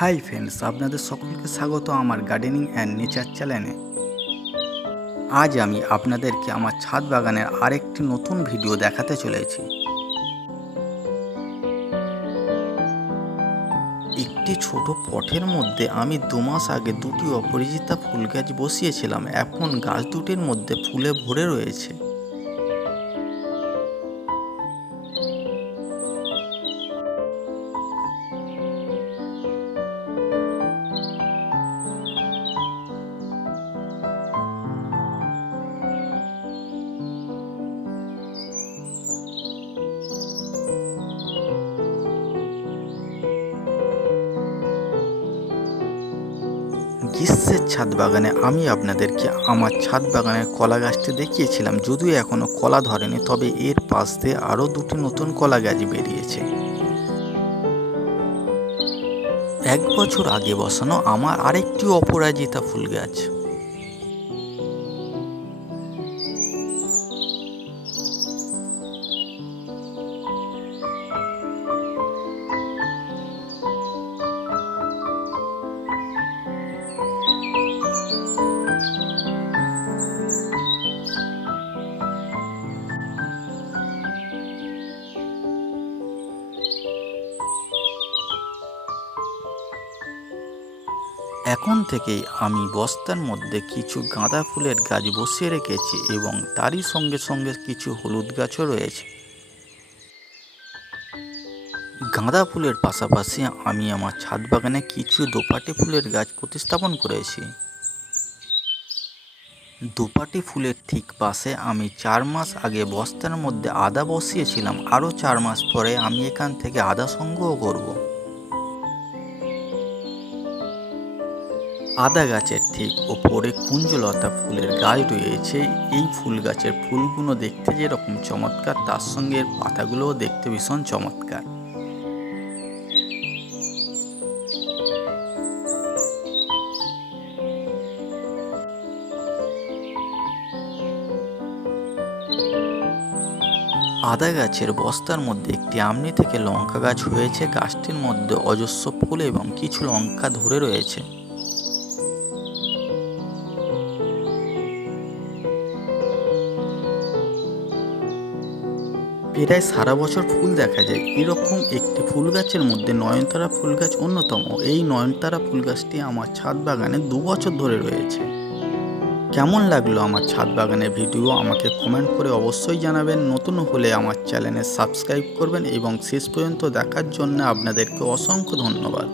Hi friends, আপনাদের সকলকে স্বাগত আমার গার্ডেনিং অ্যান্ড নেচার চ্যানেলে। আজ আমি আপনাদেরকে আমার ছাদ বাগানের আরেকটি নতুন ভিডিও দেখাতে চলেছি। একটি ছোট পটের মধ্যে আমি 2 মাস আগে দুটি অপরাজিতা ফুল গাছ বসিয়েছিলাম। এখন গাছ দুটির মধ্যে ফুলে ভরে রয়েছে। গ্রীষ্মের ছাদ বাগানে আমি আপনাদেরকে আমার ছাদ বাগানের কলা গাছটি দেখিয়েছিলাম। যদিও এখনও কলা ধরেনি, তবে এর পাশ দিয়ে আরও দুটি নতুন কলা গাছ বেরিয়েছে। 1 বছর আগে বসানো আমার আরেকটি অপরাজিতা ফুল গাছ। এখন থেকেই আমি বস্তার মধ্যে কিছু গাঁদা ফুলের গাছ বসিয়ে রেখেছি এবং তারই সঙ্গে সঙ্গে কিছু হলুদ গাছও রয়েছে। গাঁদা ফুলের পাশাপাশি আমি আমার ছাদ বাগানে কিছু দোপাটি ফুলের গাছ প্রতিস্থাপন করেছি। দোপাটি ফুলের ঠিক পাশে আমি 4 মাস আগে বস্তার মধ্যে আদা বসিয়েছিলাম। আরও 4 মাস পরে আমি এখান থেকে আদা সংগ্রহ করব। আদা গাছের ঠিক ওপরে কুঞ্জলতা ফুলের গাছ রয়েছে। এই ফুল গাছের ফুলগুলো দেখতে যেরকম চমৎকার, তার সঙ্গে এর পাতাগুলোও দেখতে ভীষণ চমৎকার। আদা গাছের বস্তার মধ্যে একটি আমনি থেকে লঙ্কা গাছ হয়েছে। গাছটির মধ্যে অজস্র ফুল এবং কিছু লঙ্কা ধরে রয়েছে। প্রায় সারা বছর ফুল দেখা যায়। এরকম একটি ফুল গাছের মধ্যে নয়নতারা ফুল গাছ অন্যতম। এই নয়নতারা ফুল গাছটি আমার ছাদ বাগানে 2 বছর ধরে রয়েছে। কেমন লাগলো আমার ছাদ বাগানের ভিডিও আমাকে কমেন্ট করে অবশ্যই জানাবেন। নতুন হলে আমার চ্যানেলে সাবস্ক্রাইব করবেন এবং শেষ পর্যন্ত দেখার জন্য আপনাদেরকে অসংখ্য ধন্যবাদ।